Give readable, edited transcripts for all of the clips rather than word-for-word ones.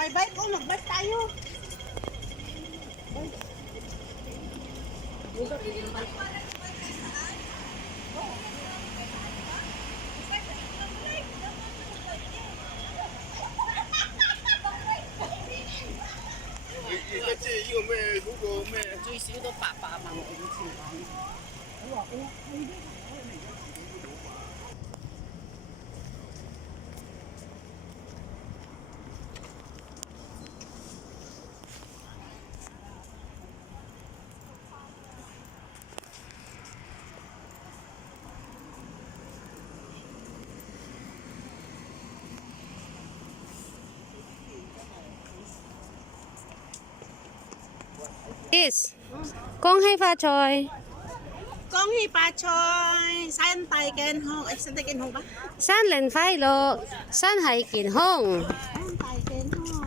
May bike ko, mag-bike tayo.最少都800萬、5,000萬。Is con hay pha tròi? Con hi pa choi, san tay ken hong, san tay ken hong ba? San lên phai lộ, san hay kiện hông. San tay ken hong.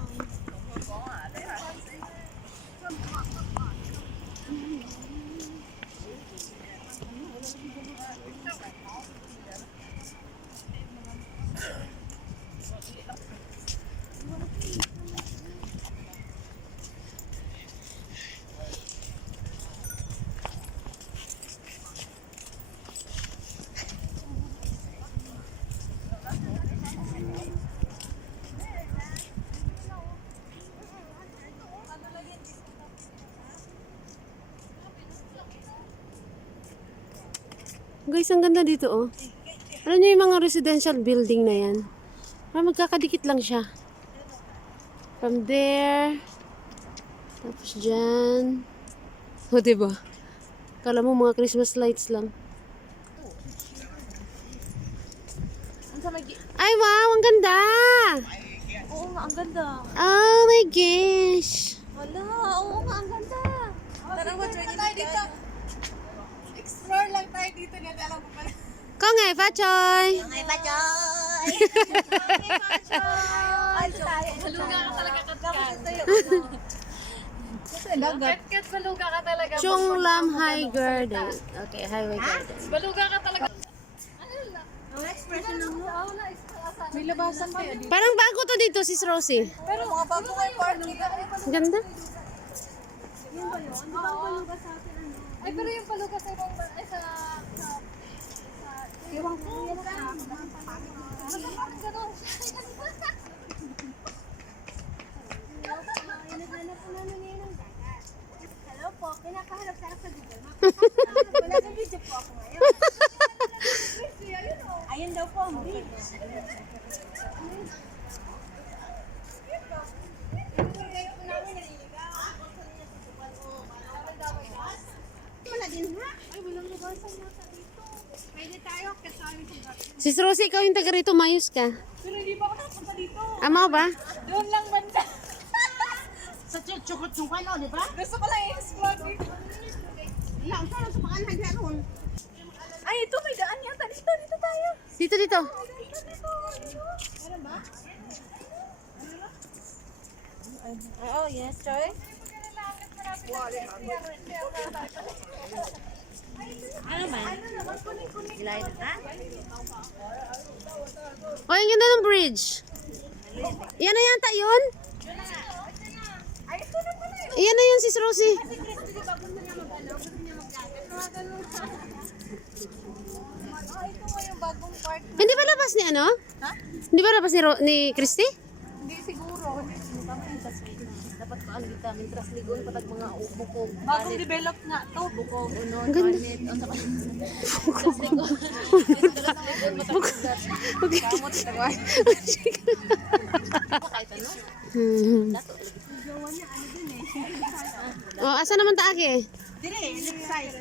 Guys, ang ganda dito oh. Ano nyo yung mga residential building na yan? Magkakadikit lang siya. From there. Tapos dyan. O, diba? Kala mo mga Christmas lights lang. Ay, wow! Ang ganda! Oo nga, ang ganda. Oh my gosh! Wala, oo nga, ang ganda. Tara, try tayo dito. Explore lang tayo dito, hindi alam ko pala. Con ngày pha tròi! Ay, pa choy! Ay, tayo. Maluga ka talaga, kat-kat. Kat-kat, maluga ka talaga. Chung Lam High Garden. Okay, Highway Garden. Maluga ka talaga. Ang expression ng mo. May labasan kayo dito. Parang bago to dito, Sis Rosie. Pero mga bago kayo parking. Ang ganda. Yun ba yun? Di ba ang paluga sa atin ano? Ay, pero yung paluga sa ibang ay sa iwang ko yan sa parang gano'n. Hello po, pinakaharap-sarap sa Google Maps. Wala sa video po ako ngayon. Ayun daw po ang bridge. Wala din ha? Ay, walang labasan nata dito. Pwede tayo, kasama sa dati. Sis Rosie, ikaw yung taga rito, mayos ka. Pero hindi pa ako nakapunta dito. Amaw ba? Doon lang banda. Sa chukot-chukan o, di ba? Gusto ko lang i-explore dito. Wala, ang sarap sa pakanhan na ron. Ay, ito may daan yata. Dito tayo. Dito, dito. Meron ba? Oo, yes, Choy. Ano ba? Ilayin ha? Oh, ang ganda ng bridge. Yan na yata yun. Ay, ito na pala yun. Yan na yun, Sis Rosie. Si Christy, di ba gusto niya mag-ano? Gusto niya mag-jacket? Mga ganun siya. Oh, ito nga yung bagong part. Hindi ba labas ni ano? Ha? Hindi ba labas ni Christy? Hindi siguro. Kami yung taswid na. Dapat ko ano kita, mintras ligon patag mga bukog. Bagong develop nga to. Bukog, uno, Ang ganda. toilet, ang saka. Mintras ligon. Mintras ligon patag ugat. Kamot, tagwan. Kahit ano? Dato. Gawa niya, ano dun eh. Oh, asa naman taagi? Dire, left side.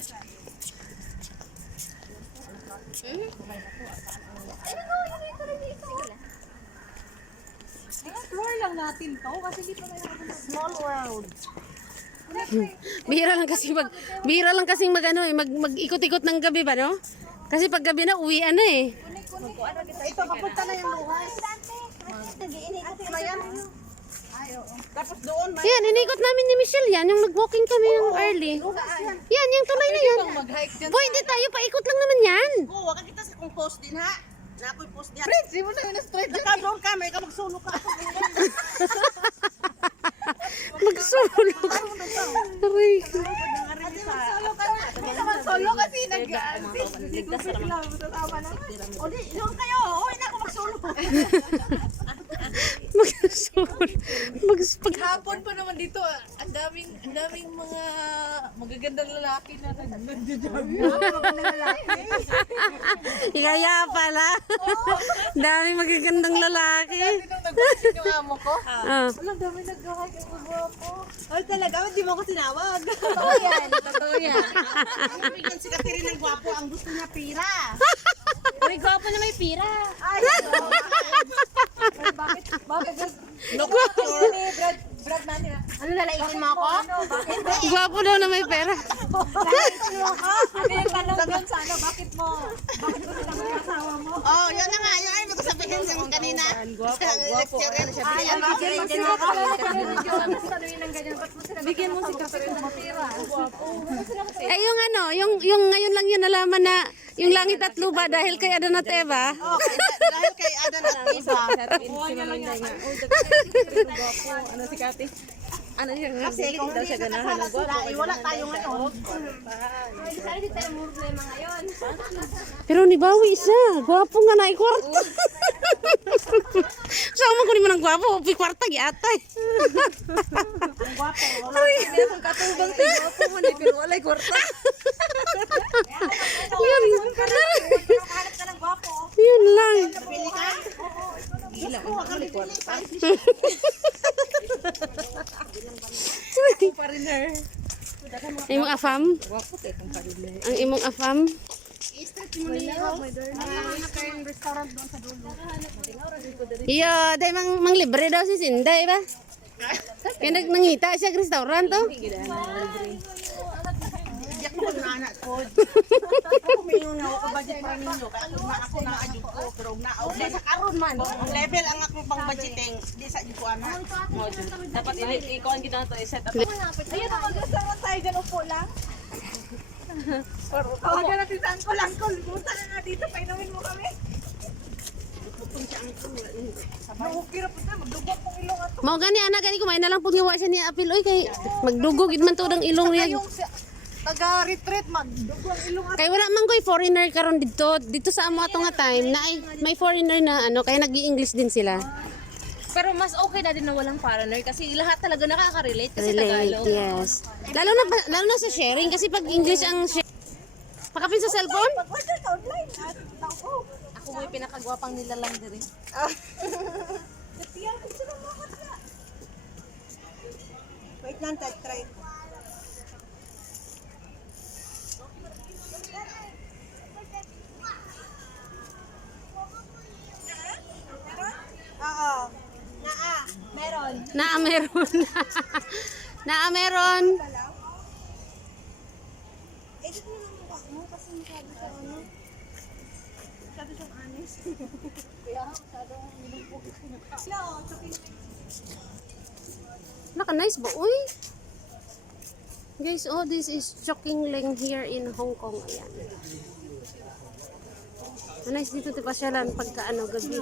Explore lang natin to kasi di pa tayo nakapunta. Small world. Bihira lang kasi mag-ikot-ikot ng gabi ba, no? Kasi pag gabi na, uwian na eh. Ito, kapunta na yung luhay. Nag-iinikot na yan. Tapos doon, may Yan, inikot namin ni Michelle yan, yung nag-walking kami ng early. Yan, yung tulay na yan. mag-hike dyan. Boy, hindi tayo, paikot lang naman yan. Oo, wag kita sa kung post din ha. Nakoy post din. Friends, di mo na yun na straight. Nakadoon ka, may ka magsulo ka. Ligtas sa naman. O di, doon kayo. O, hindi ako magsulo. Hapon pa naman dito, ang daming mga magagandang lalaki na Kaya pala. Daming magagandang lalaki. nung nag-vaccine yung amo ko. Ah. Walang dami nag-gaway ka gwapo. Ay, talaga, hindi mo ako tinawag. Totoo yan, totoo yan. Bigyan si Catherine ng gwapo, ang gusto niya pira. Uy, gwapo na may pira. Brad man niya. Ano, lalaitin mo ako? Gwapo daw na may pera. Lalaitin mo ako? Ano yung tanong doon sa ano, bakit mo sinabi yung asawa mo? Oh, yun na nga, yun ay magsasabihin sa kanina. Sa lecturer. Ay, ang bigyan mo ako. Bigyan mo si Catherine ng pira. Eh yung ano, yung ngayon lang yun nalaman na yung langit at lupa dahil kay Adan at Eva. Oh, dahil kay Adan at Eva. Ano si Kati? Ano yung Kasi kung hindi siya kasala sila, wala tayong ano. Pero ni Bawi siya, gwapo nga na ikwarta. Sama ko ni mo ng gwapo, ikwarta giatay. Ang gwapo. Meron katubang si gwapo mo na pero walay kwarta. Yun. Hanap ka ng gwapo. Yun lang. Pili ka? Gila, ang walay kwarta. Pariner. Imong afam? Gwapo kay kung pariner. Ang imong afam? I-start mo ni Rose. Restaurant doon sa dulo. Iyo, dahil mang libre daw si Sinday ba? Kaya nangita siya sa restaurant to. Diyak mo na anak ko. Kuminyo na ako budget para ninyo. Kaya ako na adyo ko. Pero na sa karon man. Ang level ang ako pang budgeting. Di sa adyo ko anak. Dapat ikaw ang ginato i-set up. Ayun na mag-restaurant tayo dyan. Upo lang. Tawagan natin sa angkol. Angkol, buta na nga dito. Painumin mo kami. Mahukira po na. Magdugok pong ilong ato. Mao gani anak gani kumain na lang pud giwa siya ni Apil oy kay magdugog gid man to ang ilong niya. Taga-retreat, magdugok ang ilong ato. Kay wala man koy foreigner karon dito sa amo ato nga time na ay may foreigner na ano kaya nag-i-English din sila. Pero mas okay na din na walang foreigner kasi lahat talaga nakaka-relate kasi Relate, Tagalog. yes. Lalo na sa sharing kasi pag English ang pakapin sa cellphone? Mag-order ka online. Ako. Ako mo yung pinakagwapang nila lang din. Katiyan ko sila mga ka. Wait lang, try. Oo. Meron. Meron. Meron. Edit mo lang mukha mo kasi masyado siya ano. Masyado siyang honest. Kaya masyadong nilumpog ko na. Naka-nice ba? Uy! Guys, oh, this is Chongqing here in Hong Kong. Ayan. Nice dito ito pasyalan pagka ano, gabi.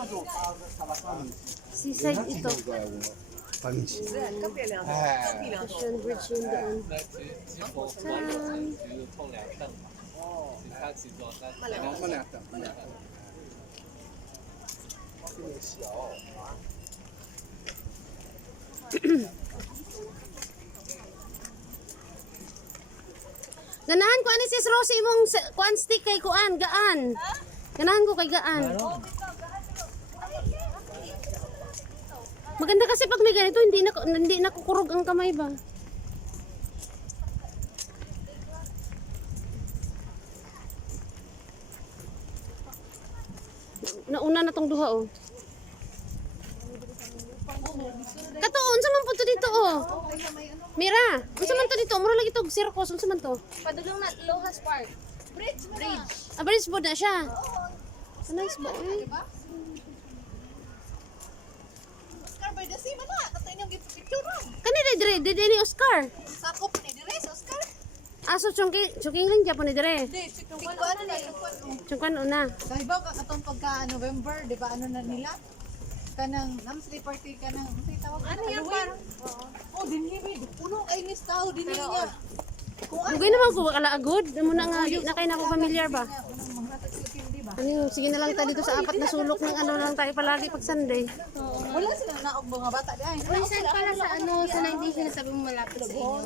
Seaside ito. Ocean Bridge yun doon. Ganahan ko ani sis Rosie imong kuan stick kay kuan gaan. Ganahan ko kay gaan. Maganda kasi pag may ganito hindi na kukurog ang kamay ba. Nauna na tong duha oh. Katuon sa man punto dito oh. Mira, unsa man to dito? Mura lagi to circus, unsa man to? Padulong na Lohas Park. Bridge. Bridge po na siya. Nice ba eh? Oscar by the sea man na. Katay niyong picture ron. Kanina dire ni Oscar. Sakop ni Dres, Oscar. Aso chungking lang Japon ni dire. Hindi, tingko ano na. Chungkan una. Sahibaw ka katong pagka November, di ba ano na nila? Kanang namsli party kanang ano tawag? Ano yan parang? Oh, dinhi puno kay nis tao dinhi niya. Dugay naman ko kalaagod. Muna nga di na kayo na ko familiar ba? Ano, sige na lang tayo dito sa apat na sulok ng ano lang tayo palagi pag Sunday. Wala sila naog mga bata di ay. Uy, saan pala sa ano, sa 19 sinasabi mo malapit sa inyo?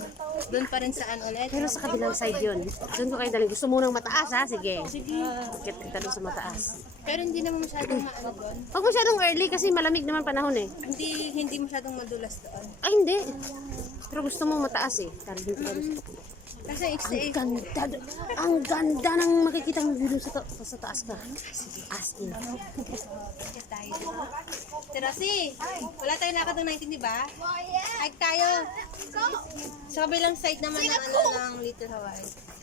Doon pa rin saan ulit? Pero sa kabilang side yun. Doon ko kayo daling. Gusto mo ng mataas ha? Sige. Sige. Bakit kita doon sa mataas? Pero hindi naman masyadong maano doon. Huwag masyadong early kasi malamig naman panahon eh. Hindi masyadong madulas doon. Ay hindi. Pero gusto mo mataas eh. Dahil dito ka doon. Kasi Ang ganda. Ang ganda ng makikita mo dito sa taas ka. As in. tayo, di ba? Terasi, wala tayong lakad ng 19, di ba? Hike tayo. Sa kabilang side naman ng ano ng Little Hawaii.